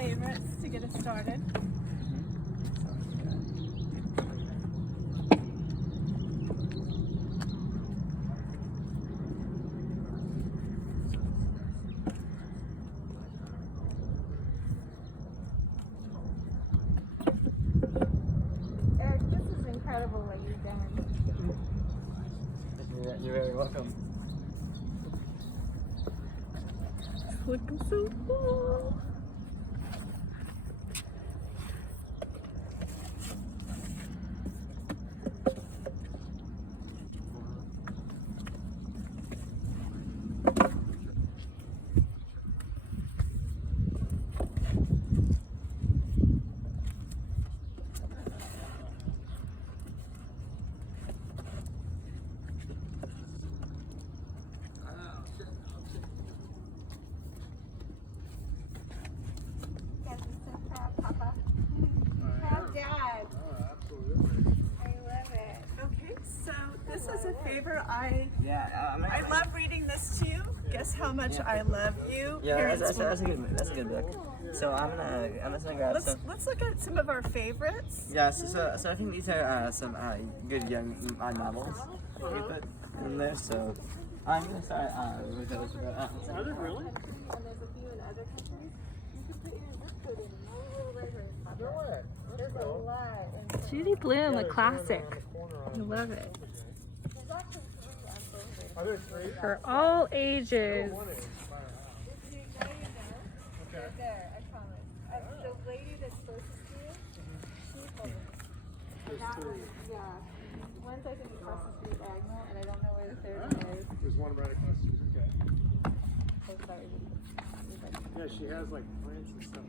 favorites to get us started. Eric, this is incredible what you've done. You're very welcome. It's looking so cool. Papa. Proud Dad. I love it. Okay, so this is a favor. I love reading this to you. Guess how much I love you. Yeah, that's a good book. So I'm just gonna grab some. Let's look at some of our favorites. Yeah, so I think these are some good young novels we put in there. So I'm gonna start with those. Are there really? And there's a few in other countries. You can put your zip code in. There's a lot. Judy Blume, a classic. I love it. There's actually 3 on Are there 3? For all ages. They're there, I promise. The lady that's closest to you, she told me. And that one, yeah. One's I think across the street diagonal, and I don't know where the third one is. There's one right across the street. Okay. So sorry. Yeah, she has like plants and stuff